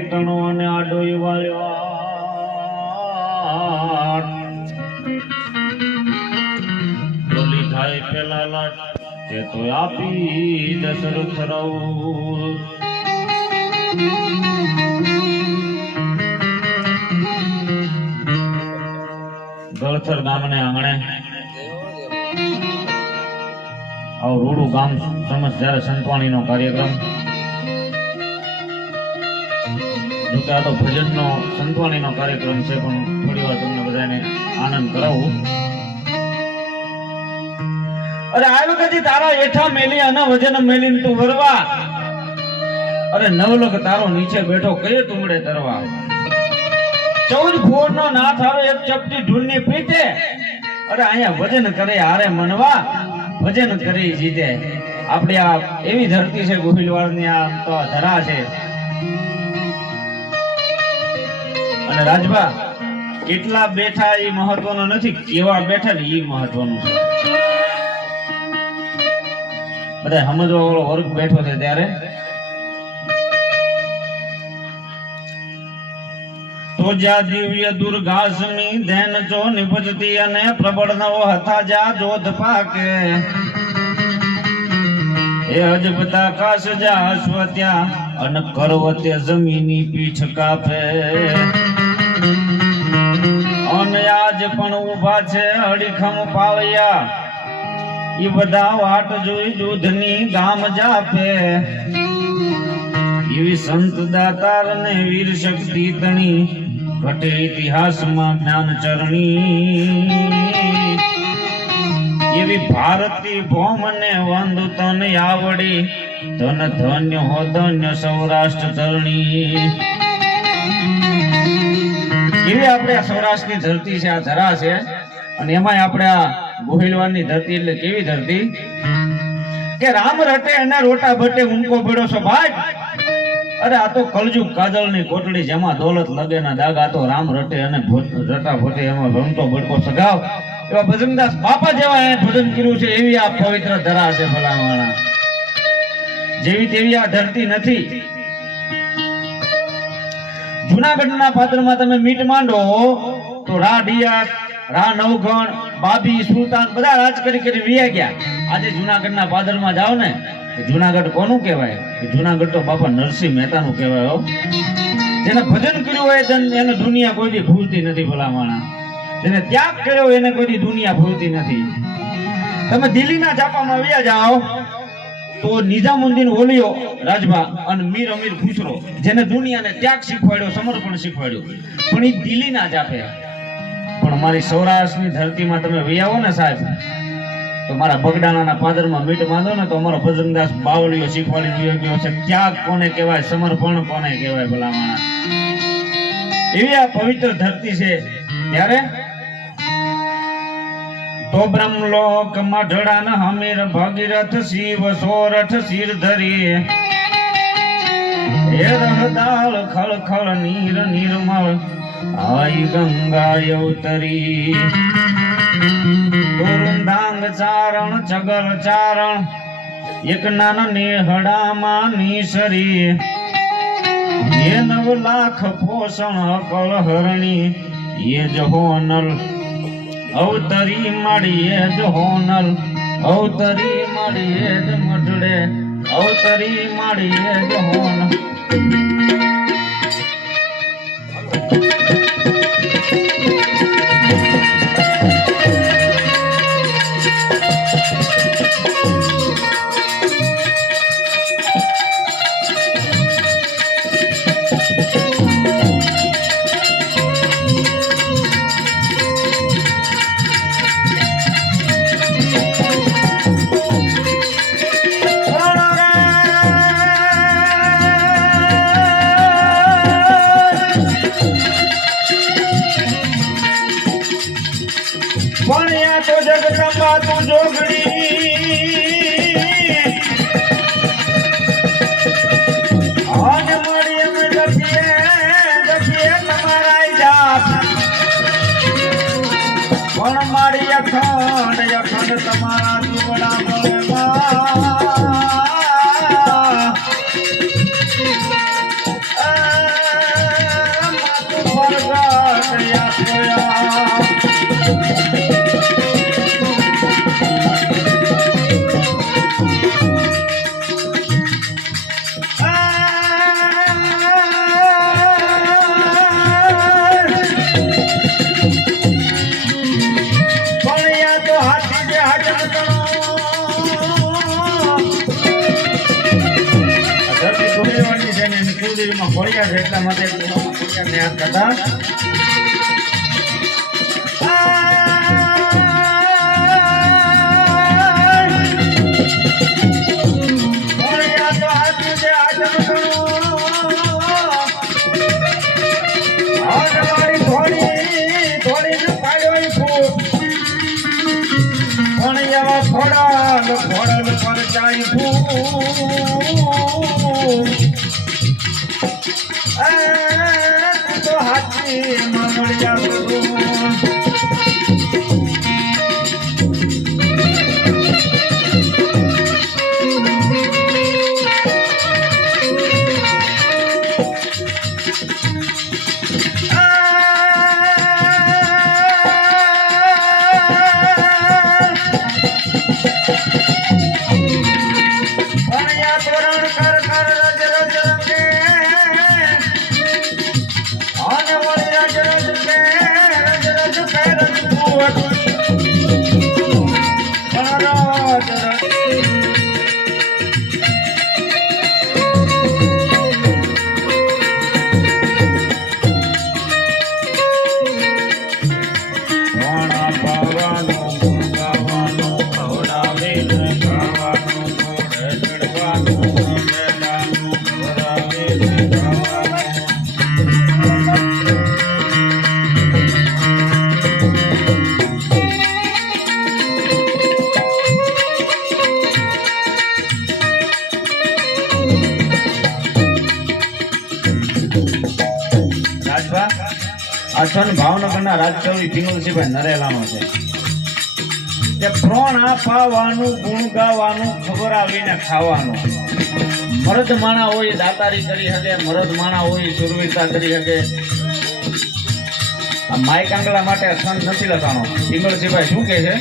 તણો અને આડો વાળ્યો ડોલી થાય પેલા લાટ, જે તો આપી દશરથ રાઉ ગળથર ગામને આંગણે આવું રૂડું ગામ સમજ જ્યારે સંતવાણીનો કાર્યક્રમ જોકે આ તો ભજનનો સંતવાણીનો કાર્યક્રમ છે, પણ થોડી વાર તમને બધાને આનંદ કરાવું. અરે આવ્યું વખતે તારા હેઠા મેલી અને વજન મેલીને તું વરવા. અરે નવલખ તારો નીચે બેઠો, કયે તુમડે તરવા? ચૌદ ફોડ નો નાથ આવે એક ચપટી ઢૂંઢની પીતે અરે અહીંયા વજન કરે, હારે મનવા. ભજન કરી જીતે. આપણી આ એવી ધરતી છે, ગોહિલવાડની, આ તો ધરા છે. અને રાજભા, કેટલા બેઠા એ મહત્વનું નથી, કેવા બેઠા ને એ મહત્વનું છે. બધા સમજવા વાળો વર્ગ બેઠો છે ત્યારે. તો જા દિવ્ય દુર્ગાસમી ધેન જો નિપજતી અને પ્રબળ નવો હતા જા જોધ પાકે એ અજબતા કાશ જા અશ્વત્યા અને કરવતે જમીની પીઠ કાપે. અને આજ પણ ઊભા છે અડીખમ પાળિયા. ઈ બધા વાટ જોઈ દૂધની ગામ જાપે. એવી સંત દાતાર ને વીર શક્તિ તણી. ઘટે ઇતિહાસમાં જ્ઞાન ચરણી એવી ભારતી ભોમને વંદુ તન આવડી ધન ધન્ય હો ધન્ય સૌરાષ્ટ્ર ધરણી. એવી આપણે આ સૌરાષ્ટ્રની ધરતી છે? આ ધરા છે. અને એમાંય આપણે આ ગોહિલવાડની ધરતી એટલે કેવી ધરતી? કે રામ રટે અને રોટા ભટે ઊંકો ભેડો છો ભાઈ? અરે આ તો કલજુગ કાજલની કોટડી જેમાં દોલત લગે ના દાગા તો રામ રટે અને રટા ભટે એમાં રમતો ભડકો સગાવ. એવા ભજનદાસ બાપા જેવા એ ભજન કર્યું છે, એવી આ પવિત્ર ધરા છે ભલામણા જેવી તેવી આ ધરતી નથી. જુનાગઢના પાત્રમાં તમે મીટ માંડો, તો રા ડિયાસ, રા નવગણ બાબી સુલતાન, બધા રાજ કરી કરી વિયા ગયા. આજે જુનાગઢના પાદરમાં જાઓ ને જુનાગઢ કોનું કહેવાય? જુનાગઢ તો બાપા નરસિંહ મહેતાનું કહેવાય જેને ભજન કર્યું હોય એને દુનિયા કોઈ ભૂલતી નથી ભલામણા જેને ત્યાગ કર્યો, એને કોઈ દુનિયા ભૂલતી નથી. તમે દિલ્હીના જાપામાં વ્યા જાઓ, તો નિઝામુદ્દીન ઓલિયો રાજભા અને મીર અમીર ખુસરો જેને દુનિયાને ત્યાગ શીખવાડ્યો, સમર્પણ શીખવાડ્યું, પણ એ દિલ્હીના જાપે પણ મારી સૌરાષ્ટ્રની ધરતીમાં તમે વ્યાવો ને સાહેબ, તો મારા બગડાણાના પાદરમાં મીટ માંધો ને તો અમારો ભજનદાસ બાવળીઓ શીખવાડી રહ્યો ગયો છે, ત્યાગ કોને કહેવાય? સમર્પણ કોને કહેવાય ભલામણા? એવી આ પવિત્ર ધરતી છે. ત્યારે તો બ્રહ્મલોક મઢડાન હમીર ભગીરથ શિવ સોરઠ શિર ધરી. હે રહદાળ ખળ ખળ નીર નિર્મળ, આઈ ગંગા અવતરી ગુરુંદાંગ ચારણ ચગલ ચારણ, એક નાના નેહડામાં નીસરી. એ નવ લાખ પોષણ અકળ હરણી એ જ હોનલ અવતરી મળીએ જ હોનલ અવતરી મળીએ જ મઢડે અવતરી માડી એ જ હોનલ. અખંડ અખંડ તમારા છે એટલા માટે ધ્યાન કરતા અઠન ભાવનગરના રાજચૌરી પિંગલસિંહભાઈ નરેલાનો છે. કે પ્રોણ પાવાનું, ગુણ ગાવાનું, ખબર આવીને ખાવાનું. મરદ માણા હોય, દાતારી કરી શકે, મરદ માણા હોય, સુરવીરતા કરી શકે. આ માય કાંગલા માટે છંદ નથી લખાણો પિંગલસિંહભાઈ શું કહે છે?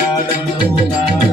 ಸಾಧನ